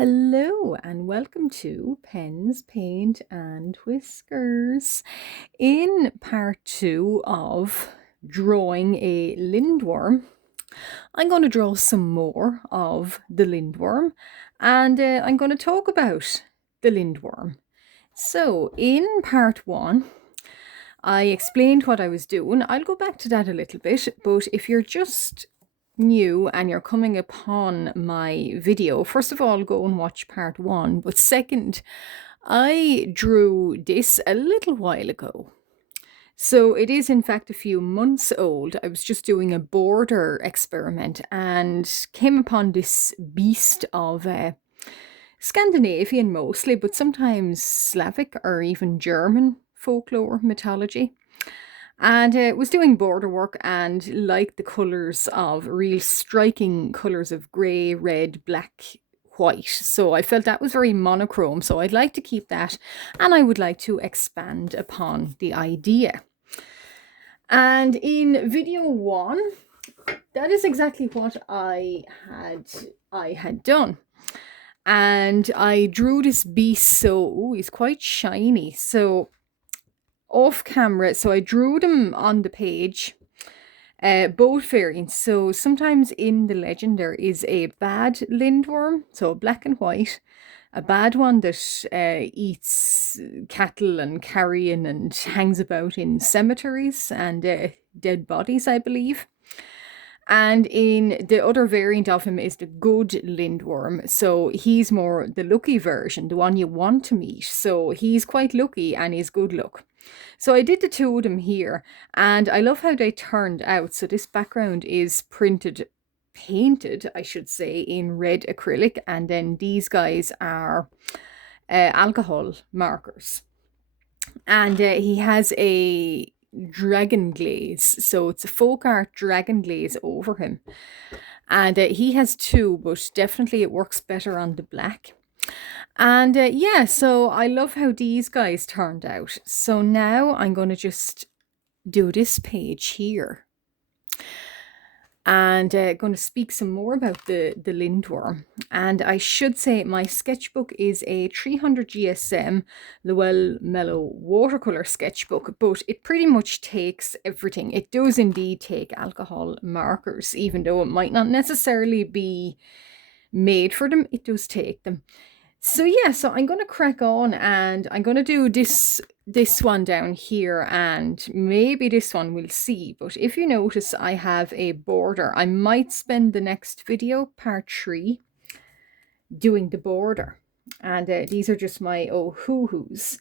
Hello and welcome to Pens, Paint and Whiskers. In part 2 of drawing a lindworm, I'm going to draw some more of the lindworm and I'm going to talk about the lindworm. So in part 1, I explained what I was doing. I'll go back to that a little bit, but if you're just new and you're coming upon my video, first of all, go and watch part 1. But second, I drew this a little while ago. So it is in fact a few months old. I was just doing a border experiment and came upon this beast of Scandinavian mostly, but sometimes Slavic or even German folklore mythology. And was doing border work and liked the colours of real striking colours of grey, red, black, white. So I felt that was very monochrome. So I'd like to keep that and I would like to expand upon the idea. And in video 1, that is exactly what I had done. And I drew this beast, so he's quite shiny. So off camera, so I drew them on the page, both variants. So sometimes in the legend there is a bad lindworm, so black and white, a bad one that eats cattle and carrion and hangs about in cemeteries and dead bodies, I believe. And in the other variant of him is the good lindworm. So he's more the lucky version, the one you want to meet. So he's quite lucky and he's good luck. So I did the two of them here and I love how they turned out. So this background is painted, I should say, in red acrylic. And then these guys are alcohol markers. And he has a dragon glaze, so it's a folk art dragon glaze over him, and he has two, but definitely it works better on the black. And yeah, so I love how these guys turned out. So now I'm going to just do this page here and going to speak some more about the lindworm. And I should say my sketchbook is a 300 GSM Lowell Mellow watercolor sketchbook, but it pretty much takes everything. It does indeed take alcohol markers, even though it might not necessarily be made for them, it does take them. So yeah, so I'm going to crack on and I'm going to do this one down here and maybe this one we'll see. But if you notice, I have a border. I might spend the next video, part 3, doing the border. And these are just my hoo-hoos.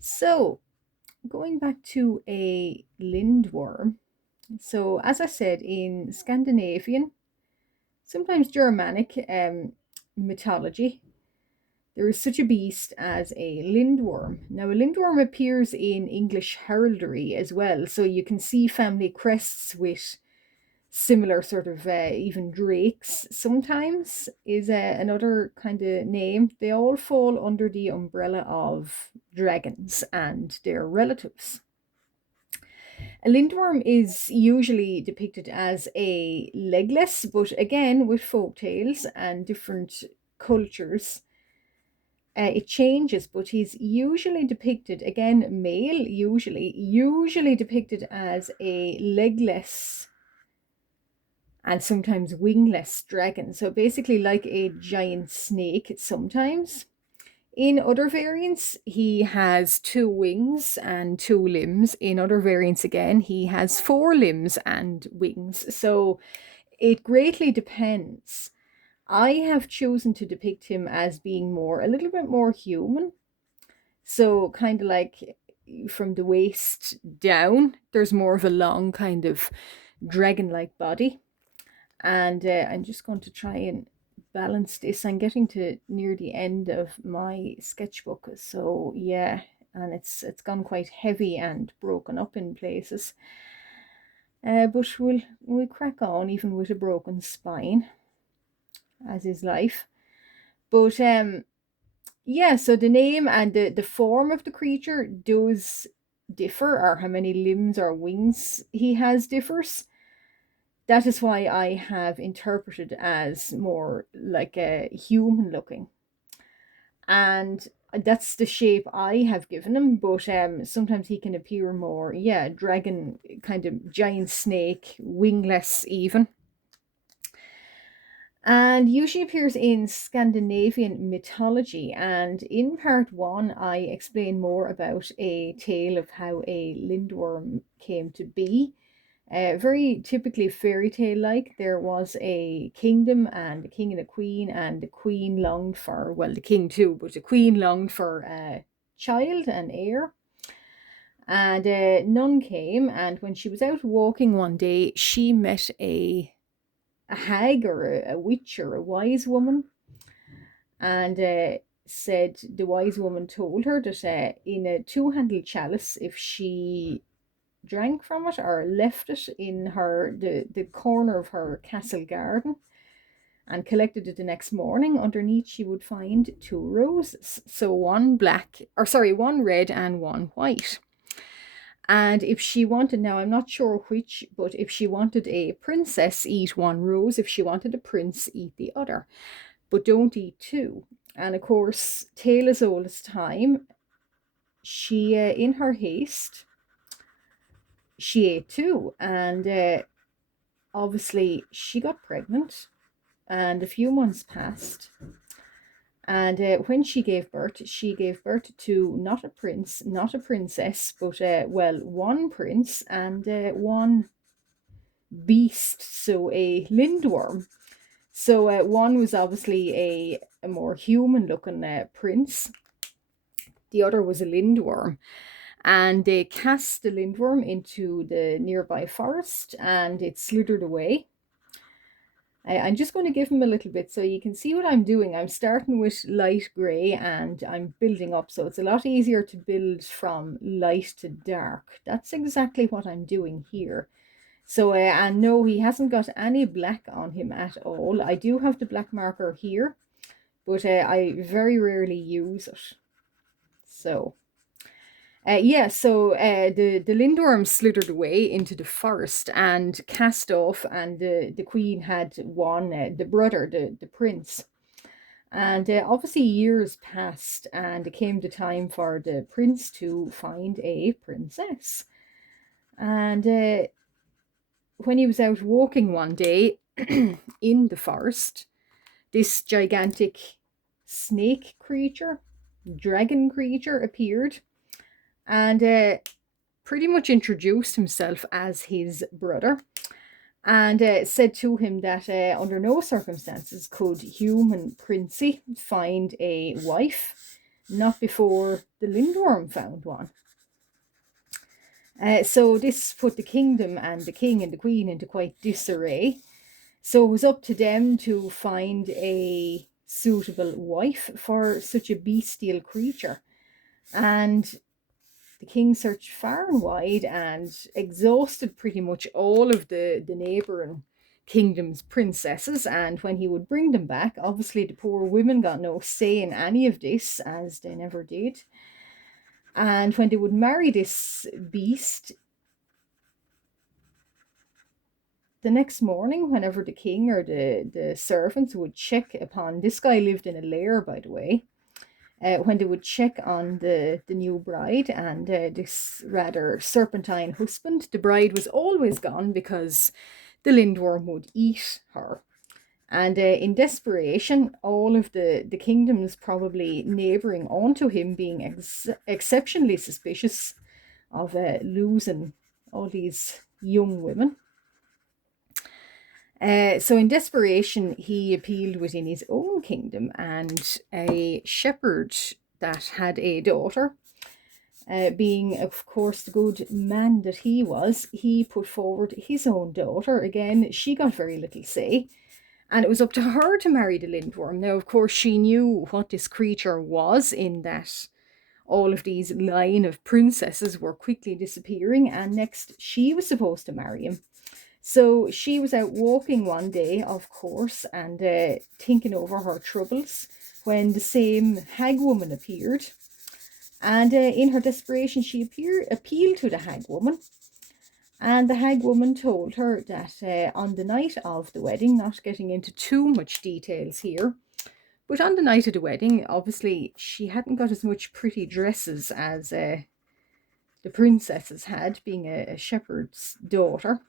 So going back to a lindworm. So as I said, in Scandinavian, sometimes Germanic mythology, there is such a beast as a lindworm. Now, a lindworm appears in English heraldry as well, so you can see family crests with similar sort of, even drakes sometimes is another kind of name. They all fall under the umbrella of dragons and their relatives. A lindworm is usually depicted as a legless, but again, with folk tales and different cultures, it changes, but he's usually depicted, again, male, usually depicted as a legless and sometimes wingless dragon. So basically like a giant snake sometimes. In other variants, he has 2 wings and 2 limbs. In other variants, again, he has 4 limbs and wings. So it greatly depends. I have chosen to depict him as being a little bit more human. So kind of like from the waist down, there's more of a long kind of dragon-like body. And I'm just going to try and balance this. I'm getting to near the end of my sketchbook. So yeah, and it's gone quite heavy and broken up in places. But we'll crack on even with a broken spine, as is life. But yeah, so the name and the form of the creature does differ, or how many limbs or wings he has differs. That is why I have interpreted as more like a human looking. and that's the shape I have given him. But sometimes he can appear more, yeah, dragon, kind of giant snake, wingless even. And usually appears in Scandinavian mythology. And in part one, I explain more about a tale of how a Lindwyrm came to be. Very typically fairy tale like. There was a kingdom and a king and a queen, and the queen longed for, well, the king too, but the queen longed for a child, an heir. And none came. And when she was out walking one day, she met a hag or a witch or a wise woman, and said the wise woman told her that in a two-handled chalice, if she drank from it or left it in the corner of her castle garden and collected it the next morning, underneath she would find two roses, so one black, or sorry, one red and one white. And if she wanted, now I'm not sure which, but if she wanted a princess, eat one rose. If she wanted a prince, eat the other. But don't eat two. And of course, tale as old as time, she, in her haste, she ate two. And obviously, she got pregnant. And a few months passed. And when she gave birth to not a prince, not a princess, but, well, one prince and one beast, so a Lindwyrm. So one was obviously a more human looking prince. The other was a Lindwyrm. And they cast the Lindwyrm into the nearby forest and it slithered away. I'm just going to give him a little bit so you can see what I'm doing. I'm starting with light grey and I'm building up. So it's a lot easier to build from light to dark. That's exactly what I'm doing here. So, and no, he hasn't got any black on him at all. I do have the black marker here, but I very rarely use it. So, yeah, so the Lindwyrm slithered away into the forest and cast off, and the queen had one, the brother, the prince. And obviously years passed, and it came the time for the prince to find a princess. And when he was out walking one day in the forest, this gigantic snake creature, dragon creature appeared and pretty much introduced himself as his brother and said to him that under no circumstances could human Princey find a wife, not before the Lindwyrm found one. So this put the kingdom and the king and the queen into quite disarray. So it was up to them to find a suitable wife for such a bestial creature. And the king searched far and wide and exhausted pretty much all of the neighbouring kingdom's princesses. And when he would bring them back, obviously the poor women got no say in any of this, as they never did. And when they would marry this beast, the next morning, whenever the king or the servants would check upon, this guy lived in a lair, by the way, when they would check on the new bride and this rather serpentine husband, the bride was always gone because the Lindwyrm would eat her. And in desperation, all of the kingdoms probably neighbouring onto him, being exceptionally suspicious of losing all these young women. So in desperation, he appealed within his own kingdom, and a shepherd that had a daughter, being of course the good man that he was, he put forward his own daughter. Again, she got very little say, and it was up to her to marry the Lindwyrm. Now, of course, she knew what this creature was, in that all of these line of princesses were quickly disappearing, and next she was supposed to marry him. So she was out walking one day, of course, and thinking over her troubles, when the same hag woman appeared. And in her desperation, she appealed to the hag woman. And the hag woman told her that on the night of the wedding, not getting into too much details here, But on the night of the wedding, obviously, she hadn't got as much pretty dresses as the princesses had, being a shepherd's daughter.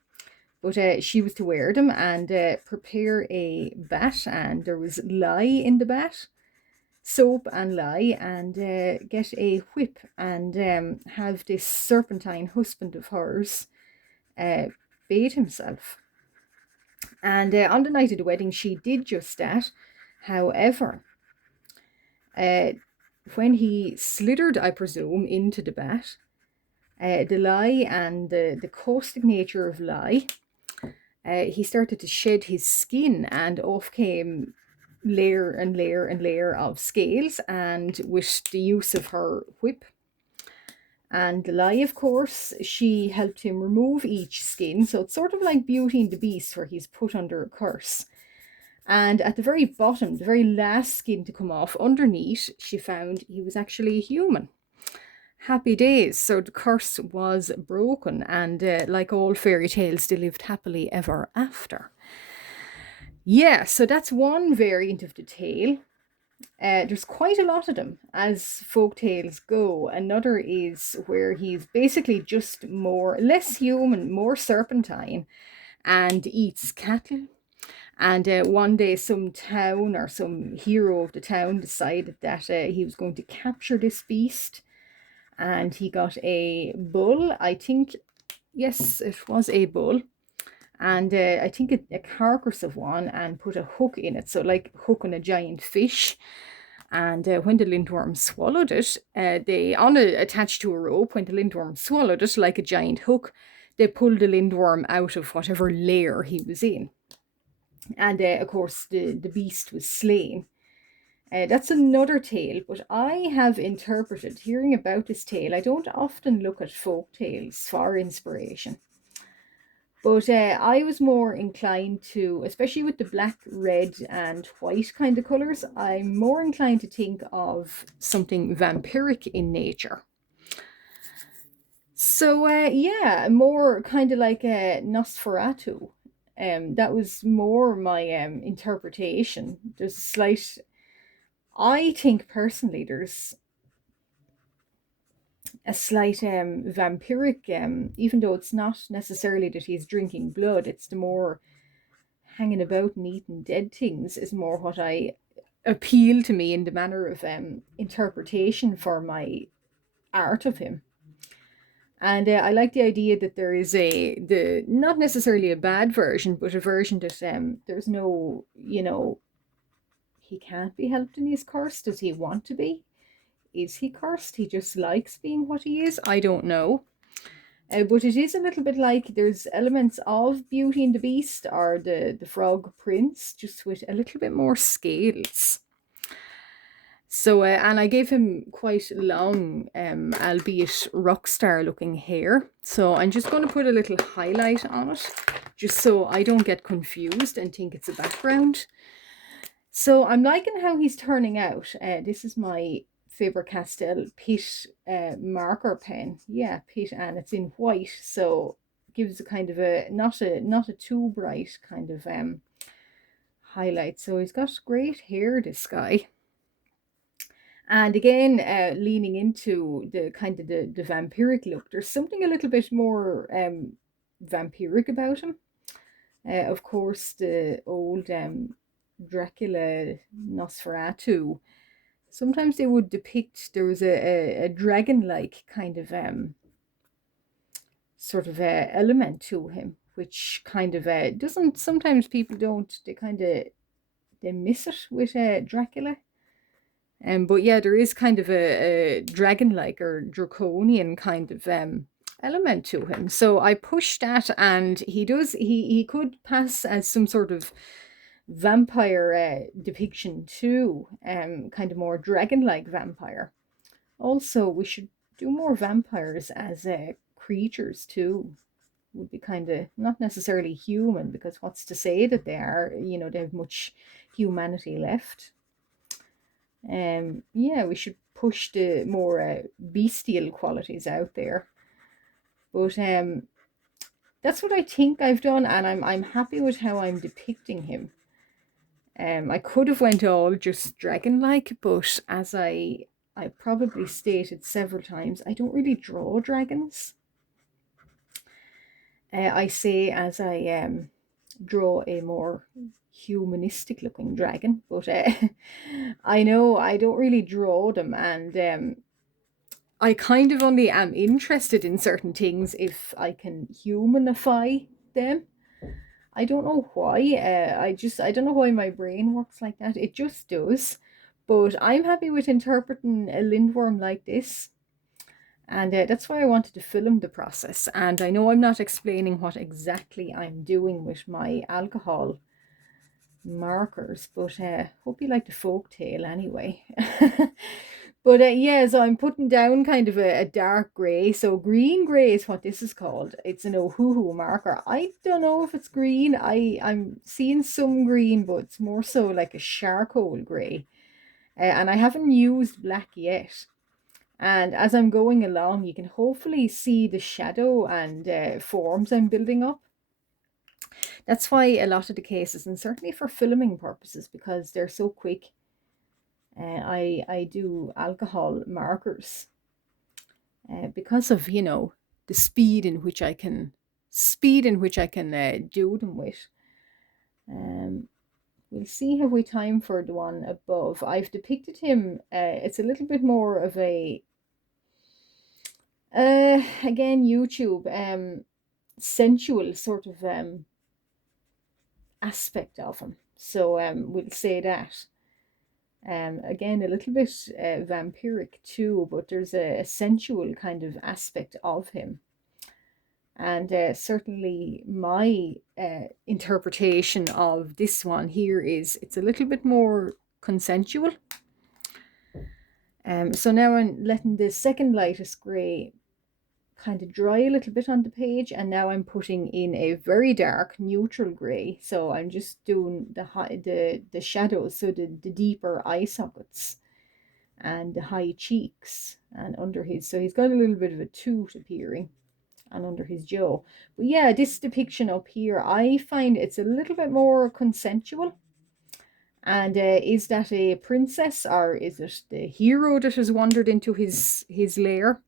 But she was to wear them and prepare a bat, and there was lye in the bat, soap and lye, and get a whip and have this serpentine husband of hers bathe himself. And on the night of the wedding, she did just that. However, when he slithered, I presume, into the bat, the lye and the caustic nature of lye, he started to shed his skin, and off came layer and layer and layer of scales, and with the use of her whip and the lye, of course, she helped him remove each skin. So it's sort of like Beauty and the Beast, where he's put under a curse. And at the very bottom, the very last skin to come off underneath, she found he was actually a human. Happy days. So the curse was broken, and like all fairy tales, they lived happily ever after. Yeah, so that's one variant of the tale. There's quite a lot of them as folk tales go. Another is where he's basically just less human, more serpentine, and eats cattle. And one day some town or some hero of the town decided that he was going to capture this beast, and he got a bull. I think, yes, it was a bull, and I think a carcass of one, and put a hook in it, so like hooking a giant fish. And when the Lindwyrm swallowed it, they, on attached to a rope, when the Lindwyrm swallowed it like a giant hook, they pulled the Lindwyrm out of whatever lair he was in. And of course, the beast was slain. That's another tale, but I have interpreted, hearing about this tale, I don't often look at folk tales for inspiration. But I was more inclined to, especially with the black, red, and white kind of colours, I'm more inclined to think of something vampiric in nature. So yeah, more kind of like Nosferatu. That was more my interpretation. There's a slight, I think personally, there's a slight vampiric, even though it's not necessarily that he's drinking blood, it's the more hanging about and eating dead things is more what I appeal to me in the manner of interpretation for my art of him. And I like the idea that there is not necessarily a bad version, but a version that there's no, he can't be helped and he's cursed. Does he want to be? Is he cursed? He just likes being what he is? I don't know. But it is a little bit like there's elements of Beauty and the Beast or the Frog Prince, just with a little bit more scales. So, and I gave him quite long, albeit rock star looking hair. So I'm just going to put a little highlight on it, just so I don't get confused and think it's a background. So I'm liking how he's turning out. This is my Faber-Castell Pitt marker pen. Yeah, Pitt, and it's in white, so gives a kind of a not a too bright kind of highlight. So he's got great hair, this guy. And again, leaning into the kind of the vampiric look. There's something a little bit more vampiric about him. Of course, the old Dracula, Nosferatu. Sometimes they would depict, there was a dragon-like kind of sort of element to him, which kind of doesn't, sometimes people don't, they miss it with Dracula. But yeah, there is kind of a dragon-like or draconian kind of element to him. So I pushed that, and he could pass as some sort of vampire depiction too, kind of more dragon-like vampire. Also, we should do more vampires as creatures too. Would be kind of not necessarily human, because what's to say that they are, they have much humanity left. Yeah, we should push the more bestial qualities out there. But that's what I think I've done, and I'm happy with how I'm depicting him. I could have went all just dragon-like, but as I probably stated several times, I don't really draw dragons. I say as I draw a more humanistic looking dragon, but I know I don't really draw them, and I kind of only am interested in certain things if I can humanify them. I don't know why. I don't know why my brain works like that. It just does. But I'm happy with interpreting a lindworm like this. And that's why I wanted to film the process. And I know I'm not explaining what exactly I'm doing with my alcohol markers, but hope you like the folk tale anyway. But yeah, so I'm putting down kind of a dark grey. So green grey is what this is called. It's an Ohuhu marker. I don't know if it's green. I'm seeing some green, but it's more so like a charcoal grey. And I haven't used black yet. And as I'm going along, you can hopefully see the shadow and forms I'm building up. That's why a lot of the cases, and certainly for filming purposes, because they're so quick, I do alcohol markers because of, you know, the speed in which I can do them with. We'll see how we time for the one above. I've depicted him. It's a little bit more of a again YouTube sensual sort of aspect of him. So we'll say that. Again, a little bit vampiric too, but there's a sensual kind of aspect of him. And certainly my interpretation of this one here is it's a little bit more consensual. So now I'm letting the second lightest grey kind of dry a little bit on the page, and now I'm putting in a very dark neutral grey. So I'm just doing the shadows, so the deeper eye sockets and the high cheeks and under his, so he's got a little bit of a tooth appearing and under his jaw. But yeah, this depiction up here, I find it's a little bit more consensual. And is that a princess, or is it the hero that has wandered into his lair?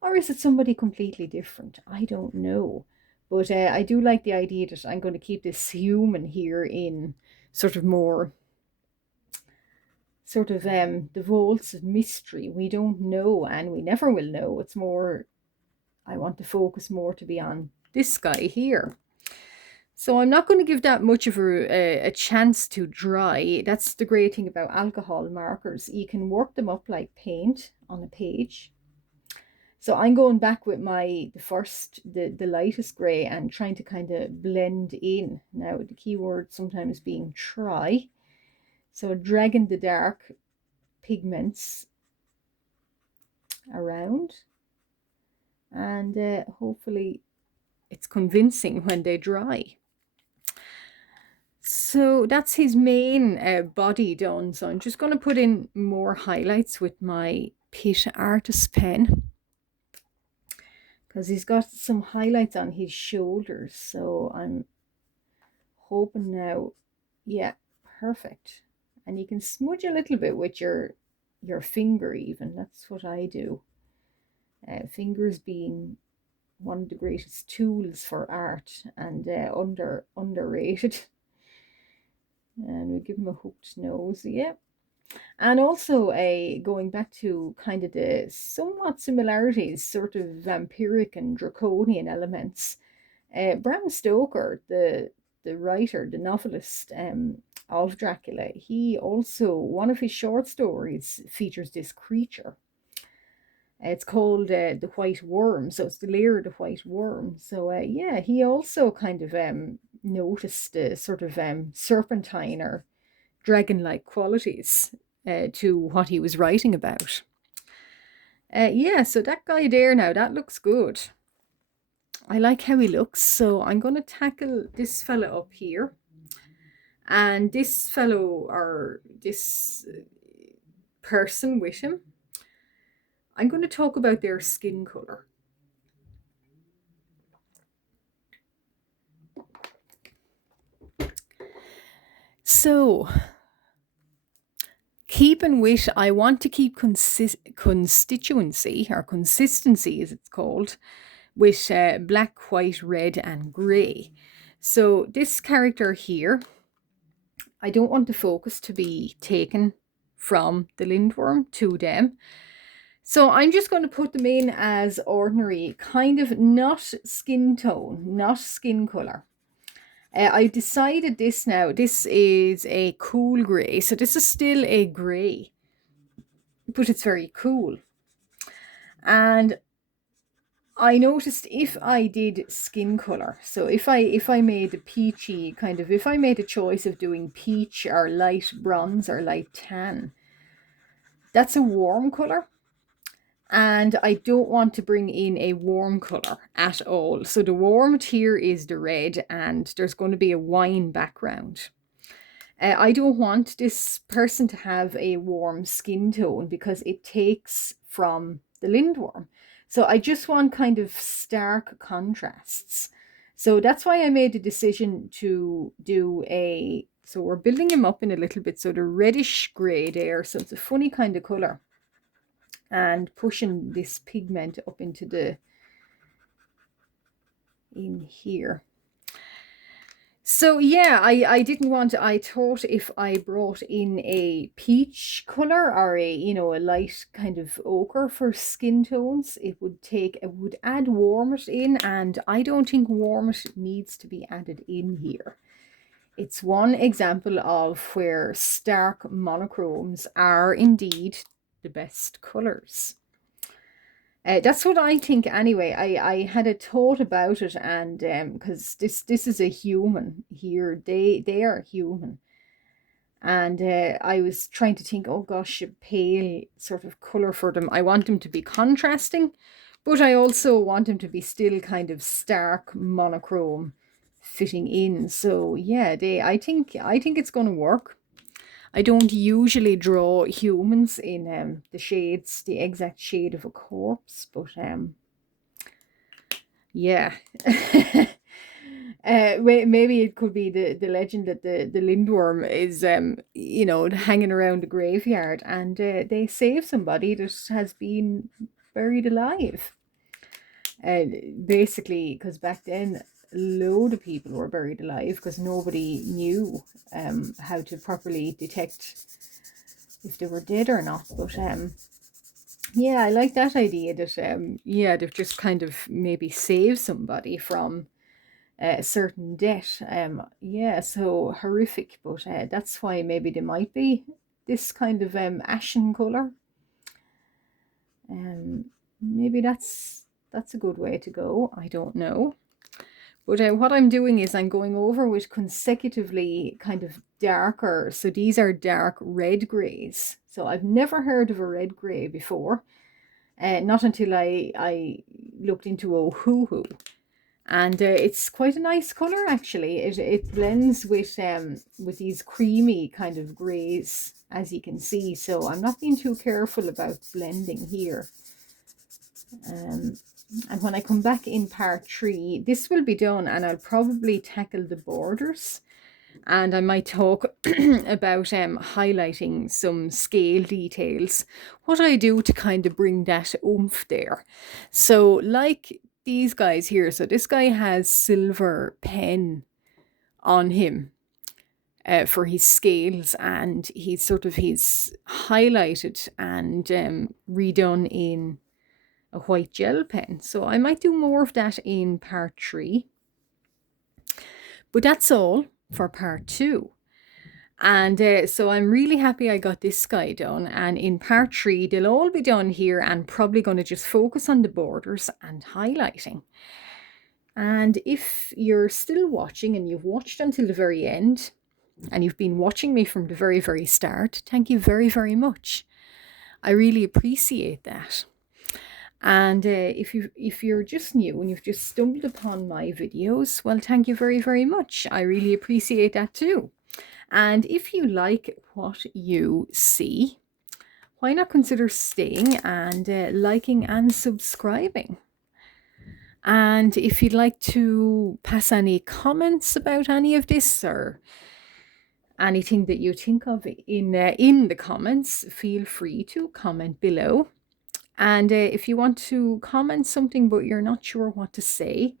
Or is it somebody completely different? I don't know. But I do like the idea that I'm going to keep this human here in sort of more, sort of the vaults of mystery. We don't know, and we never will know. It's more, I want the focus more to be on this guy here. So I'm not going to give that much of a chance to dry. That's the great thing about alcohol markers. You can work them up like paint on a page. So I'm going back with the lightest grey and trying to kind of blend in. Now the key word sometimes being try. So dragging the dark pigments around, and hopefully it's convincing when they dry. So that's his main body done. So I'm just going to put in more highlights with my Pitt Artist pen, because he's got some highlights on his shoulders. So I'm hoping now, yeah, perfect. And you can smudge a little bit with your finger even. That's what I do. Fingers being one of the greatest tools for art, and underrated. And we give him a hooked nose, yeah. And also going back to kind of the somewhat similarities, sort of vampiric and draconian elements. Bram Stoker, the writer, the novelist of Dracula, he also, one of his short stories features this creature. It's called the White Worm, so it's the lair of the White Worm. So yeah, he also kind of noticed the sort of serpentine or dragon-like qualities to what he was writing about. Yeah, so that guy there now, that looks good. I like how he looks, so I'm going to tackle this fella up here. And this fellow, or this person with him, I'm going to talk about their skin color. So, keeping with, I want to keep constituency or consistency, as it's called, with black, white, red, and grey. So, this character here, I don't want the focus to be taken from the Lindwyrm to them. So I'm just going to put them in as ordinary, kind of not skin tone, not skin color. I decided this now. This is a cool grey. So this is still a grey, but it's very cool. And I noticed if I did skin color, so if I made a peachy kind of, if I made a choice of doing peach or light bronze or light tan, that's a warm color. And I don't want to bring in a warm color at all. So the warmed here is the red, and there's going to be a wine background. I don't want this person to have a warm skin tone because it takes from the Lindwyrm. So I just want kind of stark contrasts. So that's why I made the decision to do a, so we're building him up in a little bit. So the reddish grey there, so it's a funny kind of color. And pushing this pigment up into the, in here. So yeah, I didn't want, I thought if I brought in a peach color or a, you know, a light kind of ochre for skin tones, it would take, it would add warmth in, and I don't think warmth needs to be added in here. It's one example of where stark monochromes are indeed the best colors. That's what I think anyway. I had a thought about it, and because this is a human here, they are human, and I was trying to think, oh gosh, a pale sort of color for them. I want them to be contrasting, but I also want them to be still kind of stark monochrome fitting in. So yeah, I think it's going to work. I don't usually draw humans in the shades, the exact shade of a corpse, but yeah. Maybe it could be the legend that the Lindwyrm is you know, hanging around the graveyard, and they save somebody that has been buried alive. Basically, because back then a load of people were buried alive because nobody knew how to properly detect if they were dead or not. But yeah, I like that idea that yeah, they've just kind of maybe saved somebody from a certain death. Yeah, so horrific, but that's why maybe they might be this kind of ashen color. Maybe that's a good way to go. I don't know. But what I'm doing is I'm going over with consecutively kind of darker. So these are dark red greys. So I've never heard of a red grey before. Not until I looked into Ohuhu. And it's quite a nice colour actually. It blends with these creamy kind of greys, as you can see. So I'm not being too careful about blending here. And when I come back in part 3, this will be done, and I'll probably tackle the borders, and I might talk about highlighting some scale details, what I do to kind of bring that oomph there. So like these guys here, so this guy has silver pen on him for his scales, and he's highlighted and redone in a white gel pen. So I might do more of that in part 3. But that's all for part 2. And so I'm really happy I got this guy done. And in part 3, they'll all be done here, and probably going to just focus on the borders and highlighting. And if you're still watching and you've watched until the very end, and you've been watching me from the very, very start, thank you very, very much. I really appreciate that. And if you're just new and you've just stumbled upon my videos, well, thank you very, very much. I really appreciate that too. And if you like what you see, why not consider staying and liking and subscribing? And if you'd like to pass any comments about any of this, or Anything that you think of in the comments, feel free to comment below. And if you want to comment something but you're not sure what to say,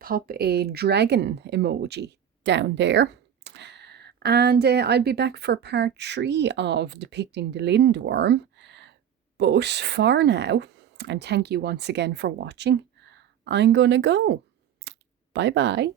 pop a dragon emoji down there. And I'll be back for part 3 of depicting the Lindwyrm. But for now, and thank you once again for watching, I'm gonna go. Bye bye.